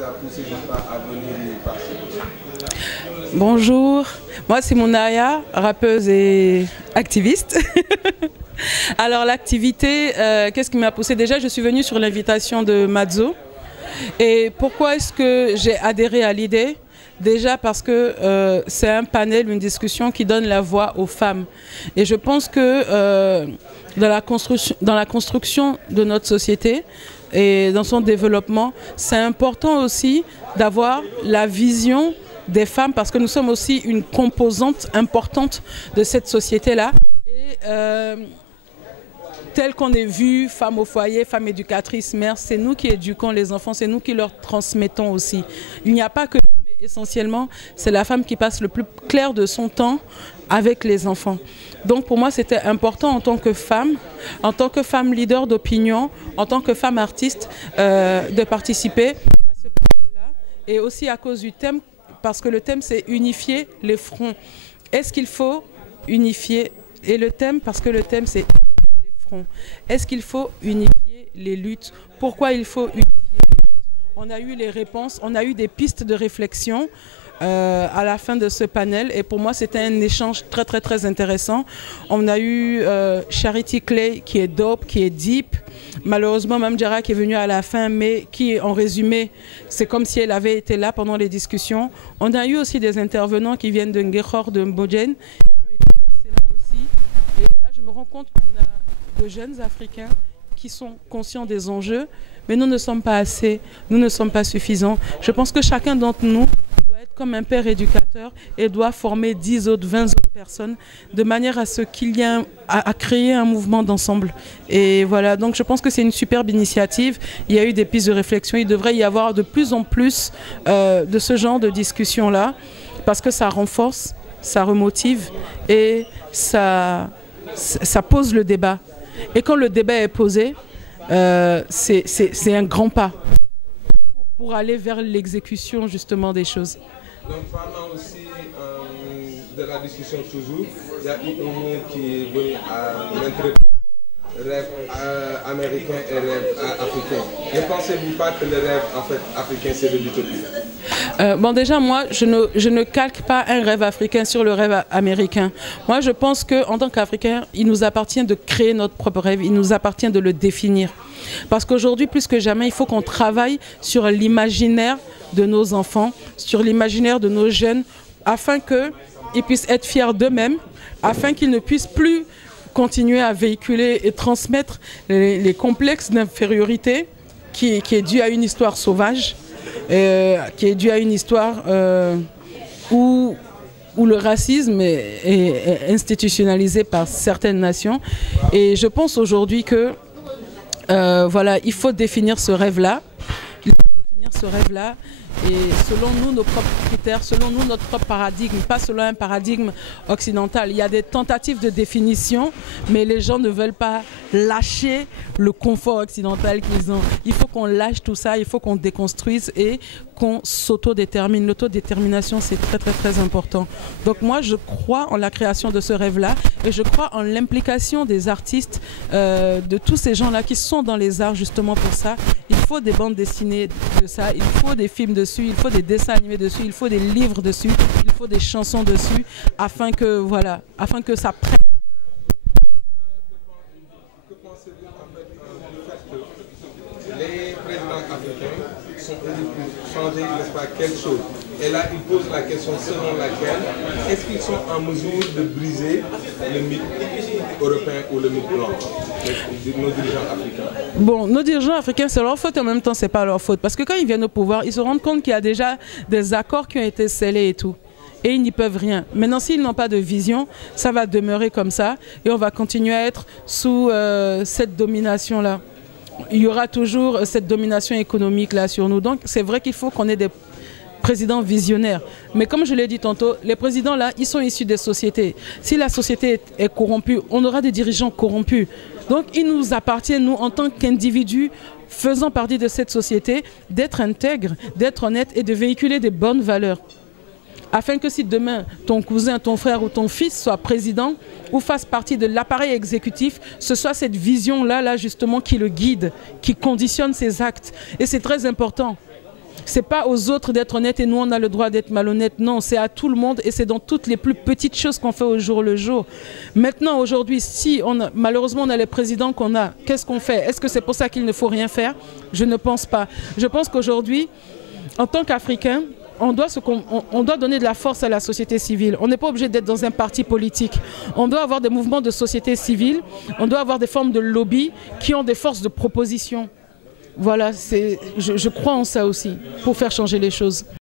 vous a poussé à venir y participer? Bonjour, moi c'est Mounaya, rappeuse et activiste. Alors l'activité, qu'est-ce qui m'a poussée? Déjà, je suis venue sur l'invitation de Madzo. Et pourquoi est-ce que j'ai adhéré à l'idée? Déjà parce que c'est un panel, une discussion qui donne la voix aux femmes. Et je pense que dans la construction de notre société et dans son développement, c'est important aussi d'avoir la vision des femmes parce que nous sommes aussi une composante importante de cette société-là. Et tel qu'on est vu, femmes au foyer, femmes éducatrices, mères, c'est nous qui éduquons les enfants, c'est nous qui leur transmettons aussi. Il n'y a pas que nous, mais essentiellement, c'est la femme qui passe le plus clair de son temps avec les enfants. Donc pour moi, c'était important en tant que femme leader d'opinion, en tant que femme artiste, de participer à ce panel-là. Et aussi à cause du thème, parce que le thème, c'est unifier les fronts. Est-ce qu'il faut unifier? Et le thème, parce que le thème, c'est unifier les fronts. Est-ce qu'il faut unifier les luttes? Pourquoi il faut unifier les luttes? On a eu les réponses, on a eu des pistes de réflexion à la fin de ce panel. Et pour moi, c'était un échange très, très, très intéressant. On a eu Charity Clay, qui est dope, qui est deep. Malheureusement, Mme Djara qui est venue à la fin, mais qui, en résumé, c'est comme si elle avait été là pendant les discussions. On a eu aussi des intervenants qui viennent de Ngékhor, de Mbodjen, qui ont été excellents aussi. Et là, je me rends compte qu'on a de jeunes Africains qui sont conscients des enjeux, mais nous ne sommes pas assez, nous ne sommes pas suffisants. Je pense que chacun d'entre nous doit être comme un père éducateur et doit former 10 autres, 20 autres personnes de manière à ce qu'il y ait à créer un mouvement d'ensemble. Et voilà, donc je pense que c'est une superbe initiative. Il y a eu des pistes de réflexion. Il devrait y avoir de plus en plus de ce genre de discussion-là parce que ça renforce, ça remotive et ça pose le débat. Et quand le débat est posé, c'est un grand pas pour aller vers l'exécution justement des choses. Donc parlant aussi de la discussion toujours, il y a une mot qui est venue à l'intérêt rêve américain et rêve africain. Ne pensez-vous pas que le rêve en fait africain c'est de l'utopie? Bon déjà moi je ne calque pas un rêve africain sur le rêve américain. Moi je pense qu'en tant qu'Africains, il nous appartient de créer notre propre rêve, il nous appartient de le définir. Parce qu'aujourd'hui plus que jamais il faut qu'on travaille sur l'imaginaire de nos enfants, sur l'imaginaire de nos jeunes, afin qu'ils puissent être fiers d'eux-mêmes, afin qu'ils ne puissent plus continuer à véhiculer et transmettre les complexes d'infériorité qui est due à une histoire sauvage, qui est due à une histoire où le racisme est institutionnalisé par certaines nations. Et je pense aujourd'hui que voilà, il faut définir ce rêve-là. Et selon nous, nos propres critères, selon nous, notre propre paradigme, pas selon un paradigme occidental. Il y a des tentatives de définition, mais les gens ne veulent pas lâcher le confort occidental qu'ils ont. Il faut qu'on lâche tout ça, il faut qu'on déconstruise et qu'on s'autodétermine. L'autodétermination, c'est très, très, très important. Donc moi, je crois en la création de ce rêve-là et je crois en l'implication des artistes, de tous ces gens-là qui sont dans les arts justement pour ça. Il faut des bandes dessinées de ça, il faut des films dessus, il faut des dessins animés dessus, il faut des livres dessus, il faut des chansons dessus, afin que, voilà, afin que ça prenne. Que pensez-vous en fait du fait que les présidents africains sont élus pour changer, n'est-ce pas, quelque chose? Et là, ils posent la question selon laquelle est-ce qu'ils sont en mesure de briser le mythe européen ou le mythe blanc, nos dirigeants africains? Bon, nos dirigeants africains, c'est leur faute et en même temps, c'est pas leur faute. Parce que quand ils viennent au pouvoir, ils se rendent compte qu'il y a déjà des accords qui ont été scellés et tout. Et ils n'y peuvent rien. Maintenant, s'ils n'ont pas de vision, ça va demeurer comme ça. Et on va continuer à être sous cette domination-là. Il y aura toujours cette domination économique-là sur nous. Donc, c'est vrai qu'il faut qu'on ait des présidents visionnaires. Mais comme je l'ai dit tantôt, les présidents là, ils sont issus des sociétés. Si la société est corrompue, on aura des dirigeants corrompus. Donc il nous appartient, nous, en tant qu'individus faisant partie de cette société, d'être intègres, d'être honnêtes et de véhiculer des bonnes valeurs. Afin que si demain, ton cousin, ton frère ou ton fils soit président ou fasse partie de l'appareil exécutif, ce soit cette vision-là, justement, qui le guide, qui conditionne ses actes. Et c'est très important. C'est pas aux autres d'être honnêtes et nous on a le droit d'être malhonnêtes. Non, c'est à tout le monde et c'est dans toutes les plus petites choses qu'on fait au jour le jour. Maintenant, aujourd'hui, si malheureusement on a les présidents qu'on a, qu'est-ce qu'on fait? Est-ce que c'est pour ça qu'il ne faut rien faire? Je ne pense pas. Je pense qu'aujourd'hui, en tant qu'Africains, on doit donner de la force à la société civile. On n'est pas obligé d'être dans un parti politique. On doit avoir des mouvements de société civile, on doit avoir des formes de lobby qui ont des forces de proposition. Voilà, je crois en ça aussi, pour faire changer les choses.